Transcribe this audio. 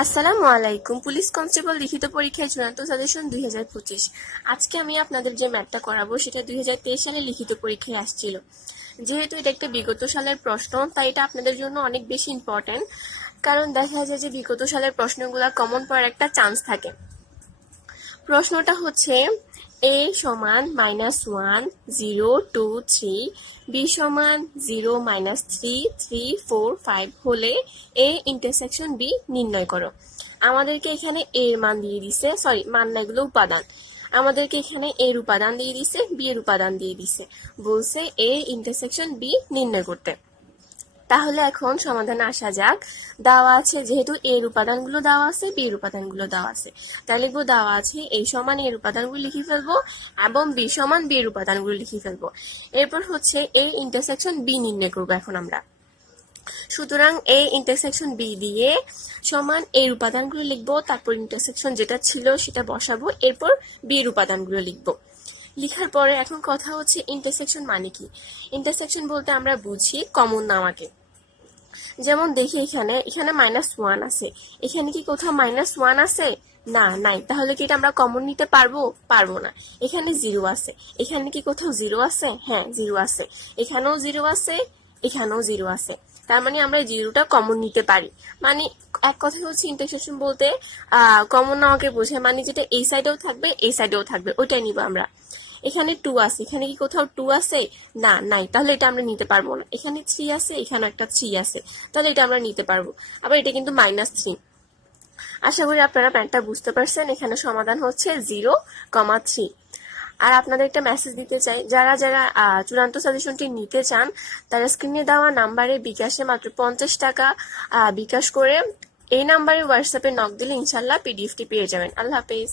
আসসালামু আলাইকুম। Police constable লিখিত পরীক্ষায় চূড়ান্ত সাজেশন দুই হাজার পঁচিশ। আজকে আমি আপনাদের যে ম্যাথটা করাবো, সেটা দুই হাজার তেইশ সালে লিখিত পরীক্ষায় আসছিল। যেহেতু এটা একটা বিগত সালের প্রশ্ন, তাই এটা আপনাদের জন্য অনেক বেশি ইম্পর্ট্যান্ট কারণ দেখা যায় যে বিগত সালের প্রশ্নগুলো কমন পড়ার একটা চান্স থাকে। প্রশ্নটা হচ্ছে এ সমান minus one zero two three B সমান zero minus three three four five হলে এ ইন্টারসেকশন বি নির্ণয় করো। আমাদেরকে এখানে এর মান দিয়ে দিছে সরি মান না এগুলো উপাদান। আমাদেরকে এখানে এর উপাদান দিয়ে দিছে বি এর উপাদান দিয়ে দিছে। বলছে এ ইন্টারসেকশন বি নির্ণয় করতে। তাহলে এখন সমাধানে আসা যাক। দেওয়া আছে যেহেতু এর উপাদানগুলো দেওয়া আছে, বি এর উপাদানগুলো দেওয়া আছে। তাহলে লিখব দেওয়া আছে এই সমান এর উপাদানগুলো লিখে ফেলব এবং বি সমান বি এর উপাদানগুলো লিখে ফেলব। এরপর হচ্ছে এ ইন্টারসেকশন বি নির্ণয় করব এখন আমরা। সুতরাং এ ইন্টারসেকশন বি দিয়ে সমান এর উপাদানগুলো লিখব, তারপর ইন্টারসেকশন যেটা ছিল সেটা বসাবো, এরপর বি এর উপাদানগুলো লিখব। লিখার পরে এখন কথা হচ্ছে ইন্টারসেকশন মানে কি? ইন্টারসেকশন বলতে আমরা বুঝি কমন নামাকে যেমন দেখি এখানে এখানে মাইনাস ওয়ান আছে। এখানে কি কোথাও মাইনাস ওয়ান আছে? না, নাই। তাহলে কি এটা আমরা কমন নিতে পারব? পারব না। এখানে জিরো আছে। এখানে কি কোথাও জিরো আছে? হ্যাঁ জিরো আছে। এখানেও জিরো আছে, এখানেও জিরো আছে। তার মানে আমরা জিরোটা কমন নিতে পারি। মানে এক কথা হচ্ছে ইন্টারসেকশন বলতে কমন নেওয়াকে বোঝায়। মানে যেটা এই সাইডেও থাকবে, এই সাইডেও থাকবে। ওইটাই নিব আমরা। এখানে টু আছে। এখানে কি কোথাও টু আছে? না, নাই। তাহলে এটা আমরা নিতে পারব না। এখানে থ্রি আছে এখানে একটা থ্রি আছে। তাহলে এটা আমরা নিতে পারব। আবার এটা কিন্তু মাইনাস থ্রি আশা করি আপনারা প্যান্টটা বুঝতে পারছেন। এখানে সমাধান হচ্ছে জিরো কমা থ্রি আর আপনাদের একটা মেসেজ দিতে চাই। যারা যারা চূড়ান্ত সাজেশনটি নিতে চান, তারা স্ক্রিনে দেওয়া নাম্বারে বিকাশে মাত্র পঞ্চাশ টাকা বিকাশ করে এই নাম্বারে হোয়াটসঅ্যাপে নক দিলে ইনশাল্লাহ পিডিএফটি পেয়ে যাবেন। আল্লাহ হাফেজ।